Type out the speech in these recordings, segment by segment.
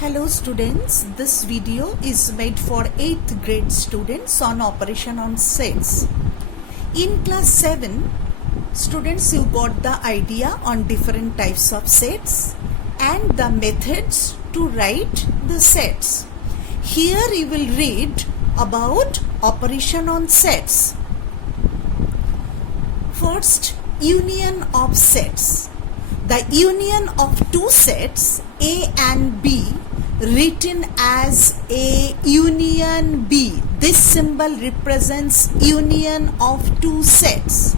Hello students, this video is made for 8th grade students on operation on sets. In class 7, students, you got the idea on different types of sets and the methods to write the sets. Here you will read about operation on sets. First, union of sets. The union of two sets A and B written as A union B. This symbol represents union of two sets.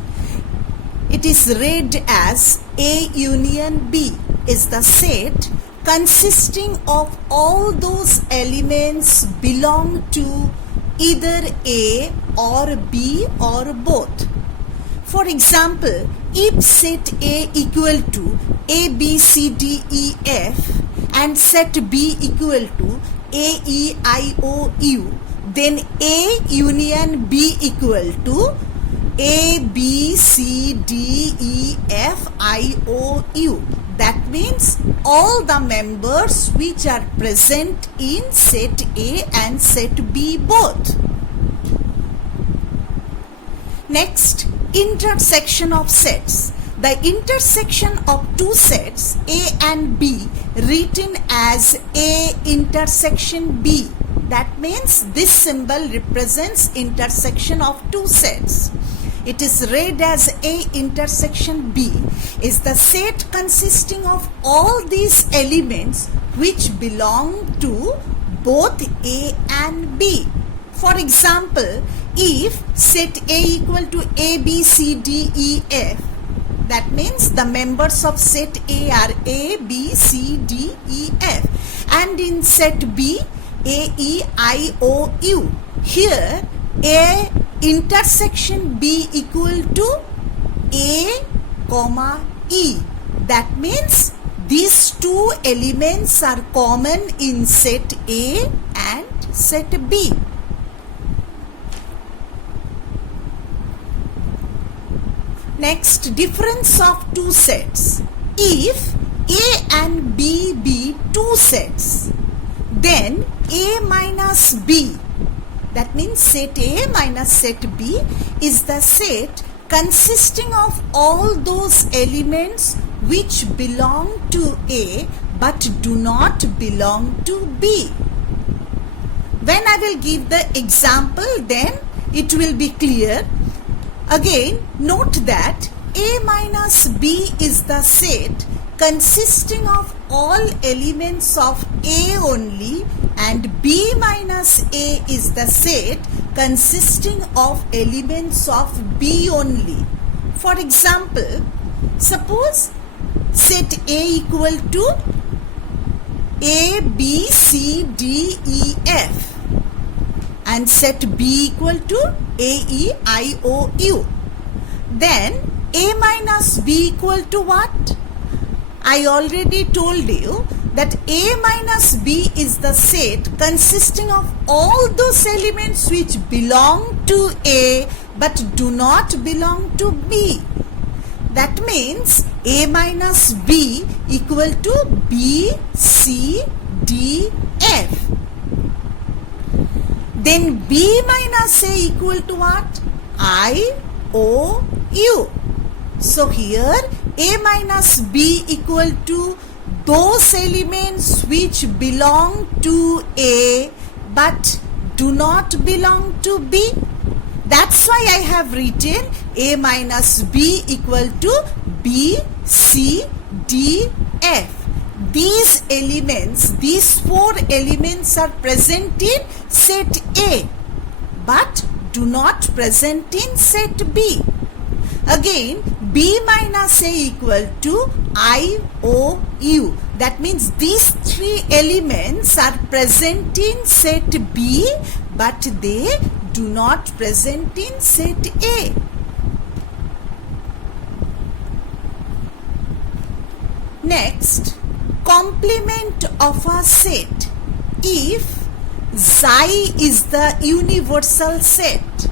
It is read as A union B is the set consisting of all those elements belong to either A or B or both. For example, if set A equal to A, B, C, D, E, F and set B equal to A, E, I, O, U, then A union B equal to A, B, C, D, E, F, I, O, U. That means all the members which are present in set A and set B both. Next, intersection of sets. The intersection of two sets A and B written as A intersection B. That means this symbol represents intersection of two sets. It is read as A intersection B is the set consisting of all these elements which belong to both A and B. For example, if set A equal to A, B, C, D, E, F, that means the members of set A are A, B, C, D, E, F, and in set B, A, E, I, O, U. Here, A intersection B equal to A, comma, E. That means these two elements are common in set A and set B. Next, difference of two sets. If A and B be two sets, then A minus B, that means set A minus set B, is the set consisting of all those elements which belong to A but do not belong to B. When I will give the example, then it will be clear. Again, note that A minus B is the set consisting of all elements of A only and B minus A is the set consisting of elements of B only. For example, suppose set A equal to A, B, C, D, E, F and set B equal to A, E, I, O, U. Then A minus B equal to what? I already told you that A minus B is the set consisting of all those elements which belong to A but do not belong to B. That means A minus B equal to B, C, D, F. Then B minus A equal to what? I, O, U. So here A minus B equal to those elements which belong to A but do not belong to B. That's why I have written A minus B equal to B, C, D, F. These elements, these four elements are present in set A but do not present in set B. Again, B minus A equal to I, O, U. That means these three elements are present in set B but they do not present in set A. Next, complement of a set. If Xi is the universal set,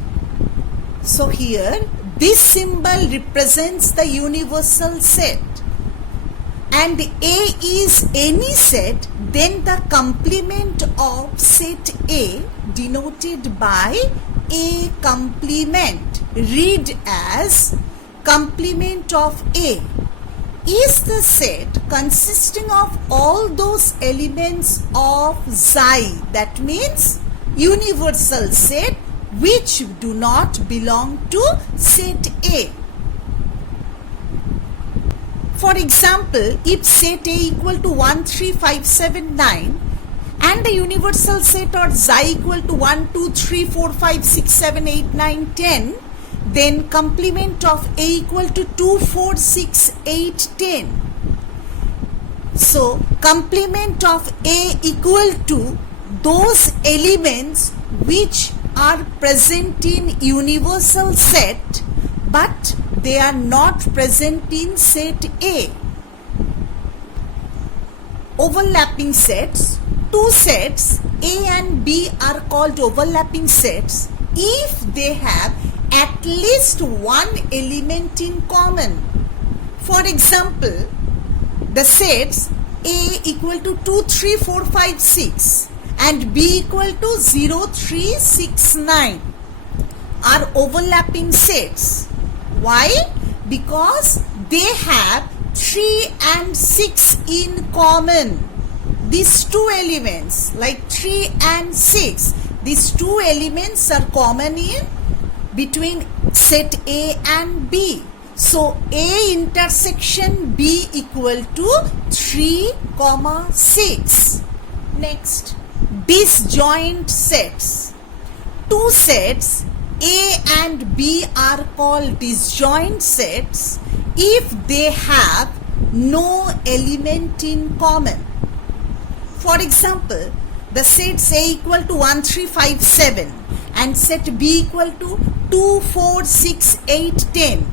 so here this symbol represents the universal set. and A is any set, then the complement of set A denoted by A complement, read as complement of A, is the set consisting of all those elements of Xi, that means universal set, which do not belong to set A. For example, if set A equal to 1, 3, 5, 7, 9 and the universal set or Xi equal to 1, 2, 3, 4, 5, 6, 7, 8, 9, 10, then complement of A equal to 2, 4, 6, 8, 10. So, complement of A equal to those elements which are present in universal set, but they are not present in set A. Overlapping sets. Two sets A and B are called overlapping sets if they have at least one element in common. For example, the sets A equal to 2, 3, 4, 5, 6 and B equal to 0, 3, 6, 9 are overlapping sets. Why? Because they have 3 and 6 in common. These two elements, like 3 and 6, these two elements are common in between set A and B. So A intersection B equal to 3, 6. Next, disjoint sets. Two sets A and B are called disjoint sets if they have no element in common. For example, the sets A equal to 1, 3, 5, 7 and set B equal to 2, 4, 6, 8, 10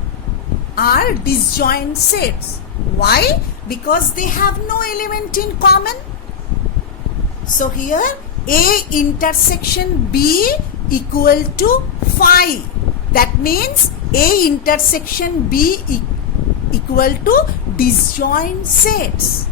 are disjoint sets. Why? Because they have no element in common. So here A intersection B equal to 5. That means A intersection B equal to disjoint sets.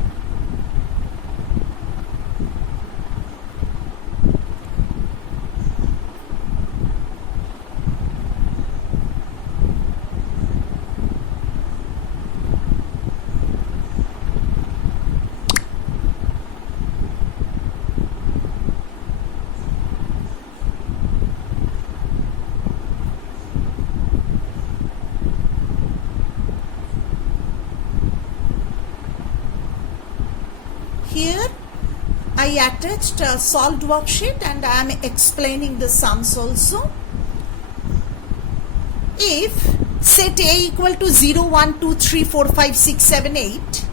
Here I attached a solved worksheet and I am explaining the sums also. If set A equal to 0, 1, 2, 3, 4, 5, 6, 7, 8,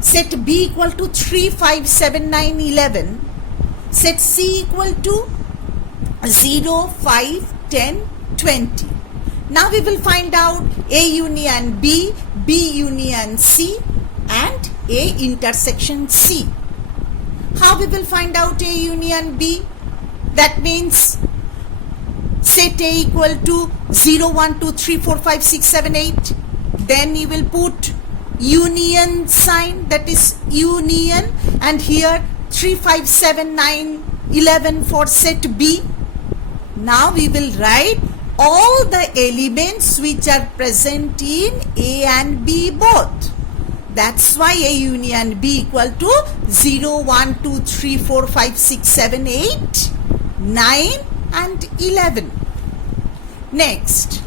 set B equal to 3, 5, 7, 9, 11, set C equal to 0, 5, 10, 20. Now we will find out A union B, B union C and A intersection C. How we will find out A union B? That means set A equal to 0, 1, 2, 3, 4, 5, 6, 7, 8. Then you will put union sign, that is union, and here 3, 5, 7, 9, 11 for set B. Now we will write all the elements which are present in A and B both. That's why A union B equal to 0, 1, 2, 3, 4, 5, 6, 7, 8, 9 and 11. Next,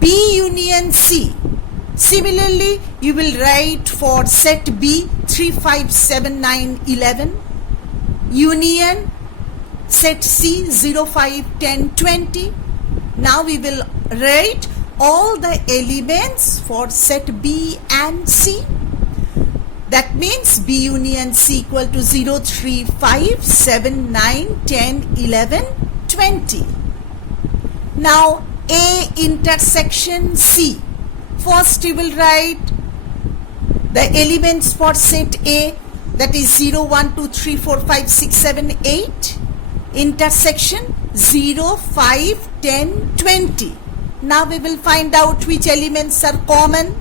B union C. Similarly, you will write for set B 3, 5, 7, 9, 11. Union set C 0, 5, 10, 20. Now we will write all the elements for set B and C. That means B union C equal to 0, 3, 5, 7, 9, 10, 11, 20. Now A intersection C. First you will write the elements for set A, that is 0, 1, 2, 3, 4, 5, 6, 7, 8. Intersection 0, 5, 10, 20. Now we will find out which elements are common.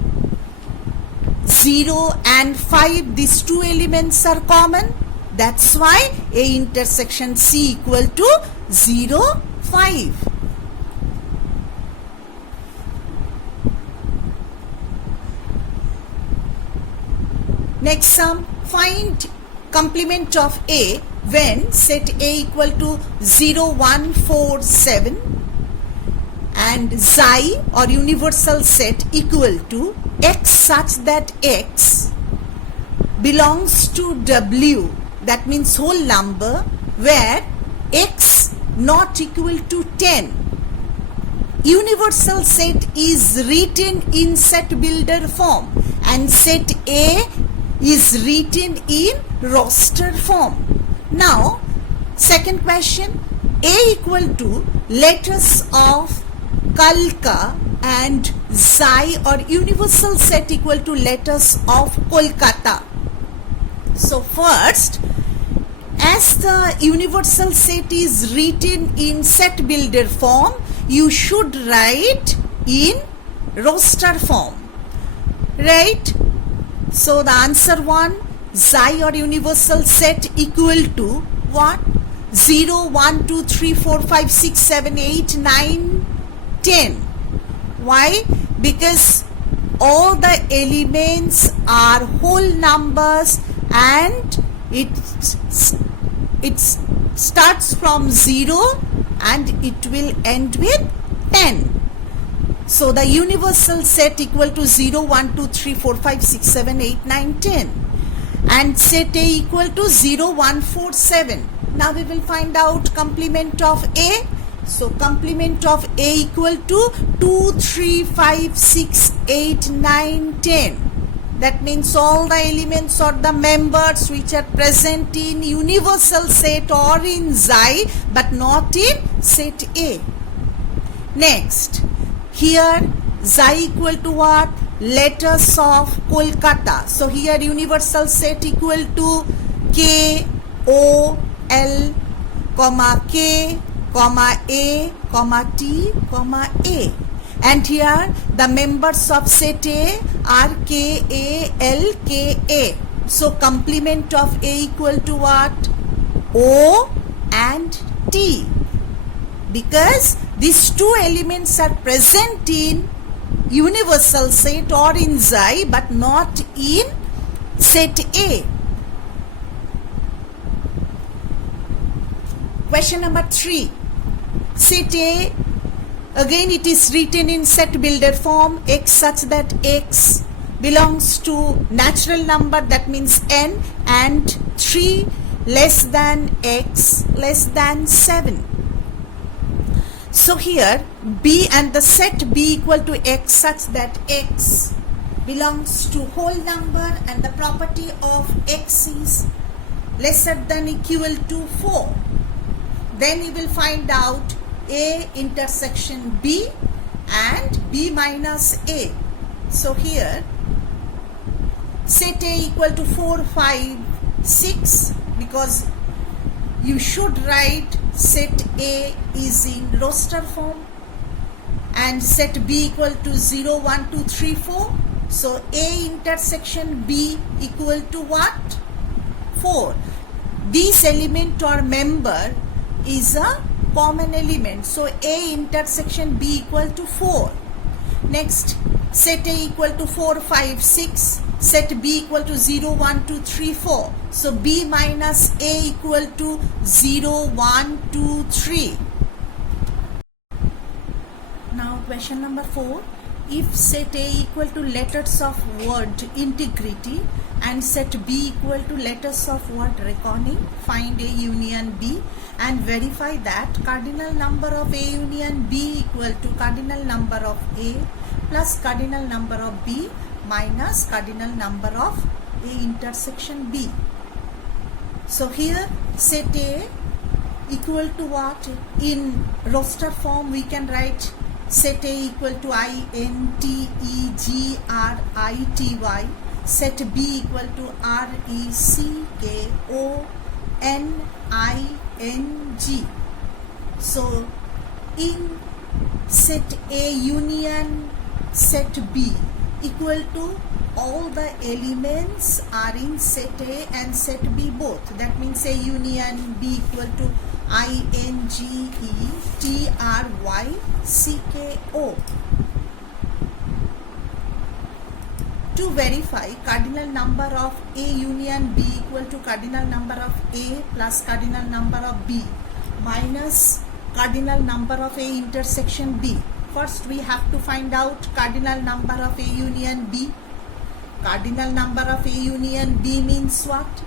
0 and 5, these two elements are common. That's why A intersection C equal to 0, 5. Next sum, find complement of A when set A equal to 0, 1, 4, 7 and xi or universal set equal to x such that x belongs to W, that means whole number, where x not equal to 10. Universal set is written in set builder form and set A is written in roster form. Now, second question, A equal to letters of Kalka and xi or universal set equal to letters of Kolkata. So first, as the universal set is written in set builder form, you should write in roster form, right? So the answer 1, xi or universal set equal to what? 0, 1, 2, 3, 4, 5, 6, 7, 8, 9, 10. Why? Because all the elements are whole numbers and it starts from 0 and it will end with 10. So the universal set equal to 0, 1, 2, 3, 4, 5, 6, 7, 8, 9, 10. And set A equal to 0, 1, 4, 7. Now we will find out complement of A. So complement of A equal to 2, 3, 5, 6, 8, 9, 10. That means all the elements or the members which are present in universal set or in xi but not in set A. Next, here xi equal to what? Letters of Kolkata. So here universal set equal to K, O, L, comma K, comma A, comma T, comma A. And here the members of set A are K, A, L, K, A. So complement of A equal to what? O and T. Because these two elements are present in universal set or in xi but not in set A. Question number 3. Set A, again it is written in set builder form, x such that x belongs to natural number, that means n, and 3 less than x less than 7. So here B and the set B equal to x such that x belongs to whole number and the property of x is lesser than equal to 4. Then you will find out A intersection B and B minus A. So here set A equal to 4, 5, 6 because you should write set A is in roster form and set B equal to 0, 1, 2, 3, 4. So A intersection B equal to what? 4. This element or member is a common element. So A intersection B equal to 4. Next, set A equal to 4, 5, 6. Set B equal to 0, 1, 2, 3, 4. So B minus A equal to 0, 1, 2, 3. Now question number 4. If set A equal to letters of word integrity and set B equal to letters of word reckoning, find A union B and verify that cardinal number of A union B equal to cardinal number of A plus cardinal number of B minus cardinal number of A intersection B. So here set A equal to what? In roster form we can write set A equal to INTEGRITY, set B equal to RECKONING. So in set A union set B equal to all the elements are in set A and set B both. That means A union B equal to INGETRYCKO. To verify, cardinal number of A union B equal to cardinal number of A plus cardinal number of B minus cardinal number of A intersection B. First we have to find out cardinal number of A union B. Cardinal number of A union B means what?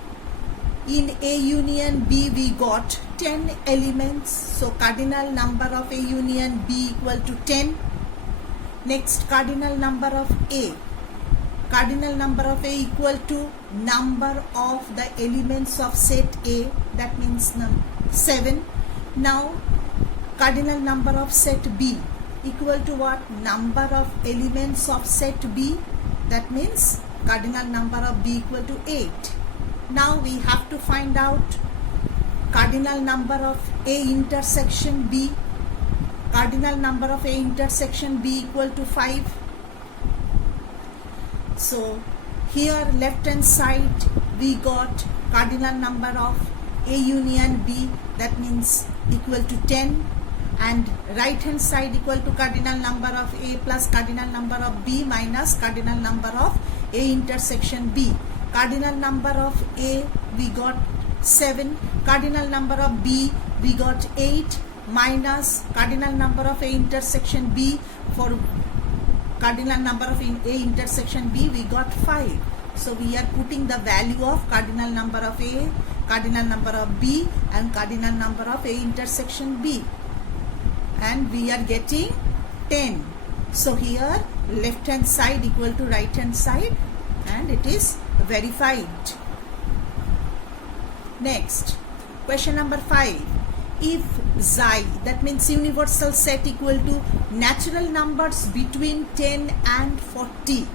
In A union B we got 10 elements. So cardinal number of A union B equal to 10. Next, cardinal number of A. Cardinal number of A equal to number of the elements of set A. That means 7. Now cardinal number of set B equal to what? Number of elements of set B. That means cardinal number of B equal to 8. Now we have to find out cardinal number of A intersection B. Cardinal number of A intersection B equal to 5. So here left hand side we got cardinal number of A union B, that means equal to 10, and right hand side equal to cardinal number of A plus cardinal number of B minus cardinal number of A intersection B. Cardinal number of A we got 7, cardinal number of B we got 8 minus cardinal number of A intersection B. For cardinal number of A intersection B we got 5. So we are putting the value of cardinal number of A, cardinal number of B and cardinal number of A intersection B, and we are getting 10. So here left hand side equal to right hand side, and it is verified. Next, question number 5. If xi, that means universal set, equal to natural numbers between 10 and 40,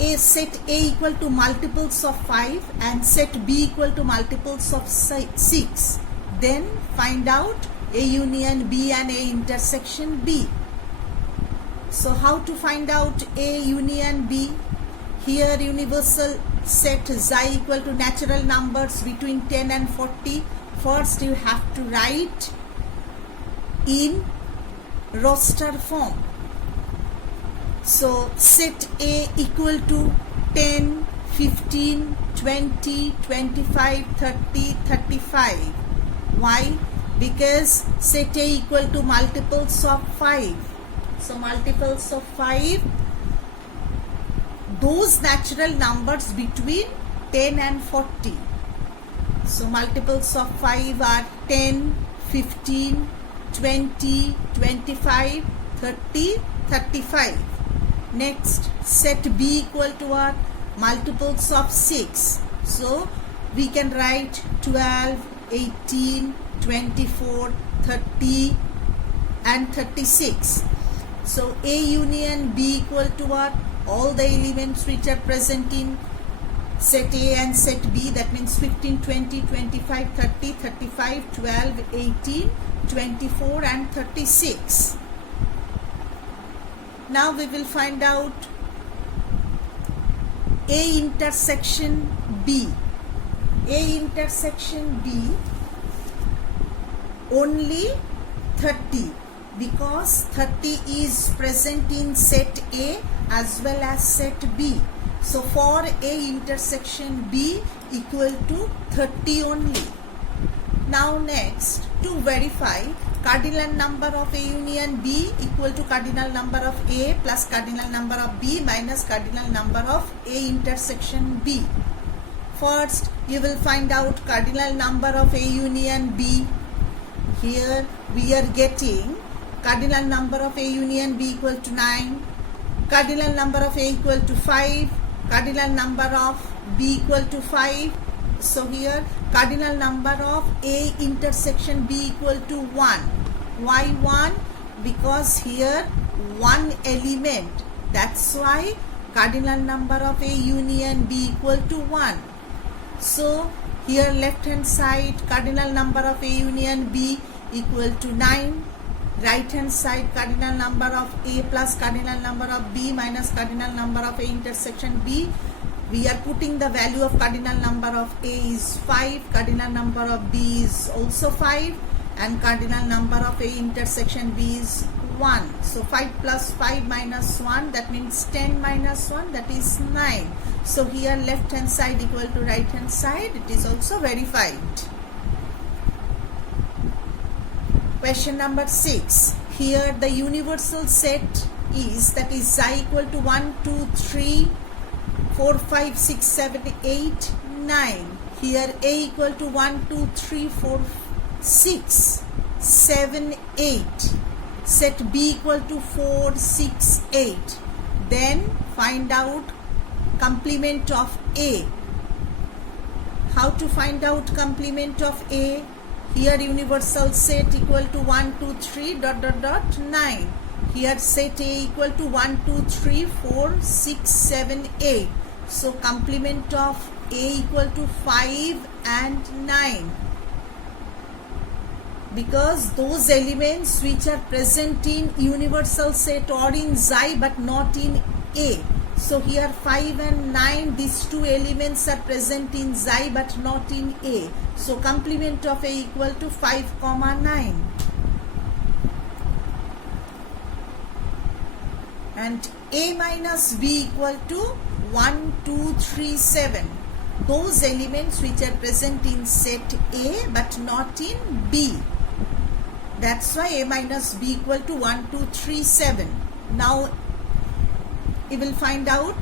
a set A equal to multiples of 5 and set B equal to multiples of 6, then find out A union B and A intersection B. So how to find out A union B? Here universal set xi equal to natural numbers between 10 and 40. First you have to write in roster form. So set A equal to 10, 15, 20, 25, 30, 35. Why? Because set A equal to multiples of 5. So multiples of 5, those natural numbers between 10 and 40. So multiples of 5 are 10, 15, 20, 25, 30, 35. Next, set B equal to what? Multiples of 6. So we can write 12, 18, 24, 30 and 36. So A union B equal to what? All the elements which are present in set A and set B, that means 15, 20, 25, 30, 35, 12, 18, 24 and 36. Now we will find out A intersection B. A intersection B only 30, because 30 is present in set A as well as set B. So for A intersection B equal to 30 only. Now next, to verify cardinal number of A union B equal to cardinal number of A plus cardinal number of B minus cardinal number of A intersection B. First you will find out cardinal number of A union B. Here we are getting cardinal number of A union B equal to 9, cardinal number of A equal to 5, cardinal number of B equal to 5. So here cardinal number of A intersection B equal to 1. Why 1? Because here one element. That's why cardinal number of A union B equal to 1. So here left hand side cardinal number of A union B equal to 9. right hand side cardinal number of A plus cardinal number of B minus cardinal number of A intersection B. We are putting the value of cardinal number of A is 5, cardinal number of B is also 5, and cardinal number of A intersection B is 1. So 5 plus 5 minus 1, that means 10 minus 1, that is 9. So here left hand side equal to right hand side, it is also verified. Question number 6. Here the universal set is, that is xi equal to 1, 2, 3, 4, 5, 6, 7, 8, 9. Here A equal to 1, 2, 3, 4, 6, 7, 8. Set B equal to 4, 6, 8. Then find out complement of A. How to find out complement of A? Here universal set equal to 1, 2, 3, dot, dot, dot, 9. Here set A equal to 1, 2, 3, 4, 6, 7, 8. So complement of A equal to 5 and 9. Because those elements which are present in universal set or in xi but not in A. So here 5 and 9, these two elements are present in xi but not in A. So complement of A equal to 5, 9. And A minus B equal to 1, 2, 3, 7. Those elements which are present in set A but not in B. That's why A minus B equal to 1, 2, 3, 7. Now we will find out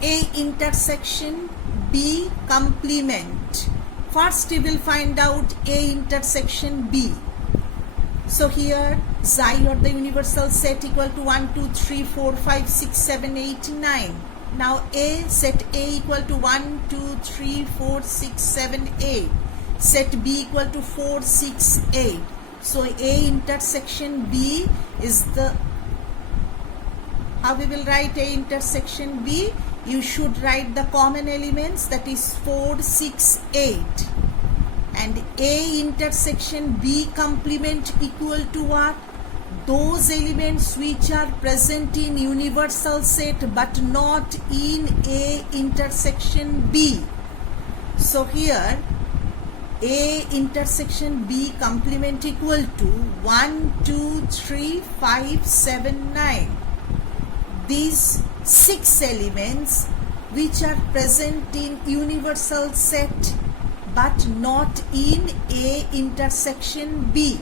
A intersection B complement. First we will find out A intersection B. So here xi or the universal set equal to 1, 2, 3, 4, 5, 6, 7, 8, 9. Now A, set A equal to 1, 2, 3, 4, 6, 7, 8. Set B equal to 4, 6, 8. So A intersection B is the, how we will write A intersection B? You should write the common elements, that is 4, 6, 8. And A intersection B complement equal to what? Those elements which are present in universal set but not in A intersection B. So here A intersection B complement equal to 1, 2, 3, 5, 7, 9. These 6 elements which are present in universal set but not in A intersection B.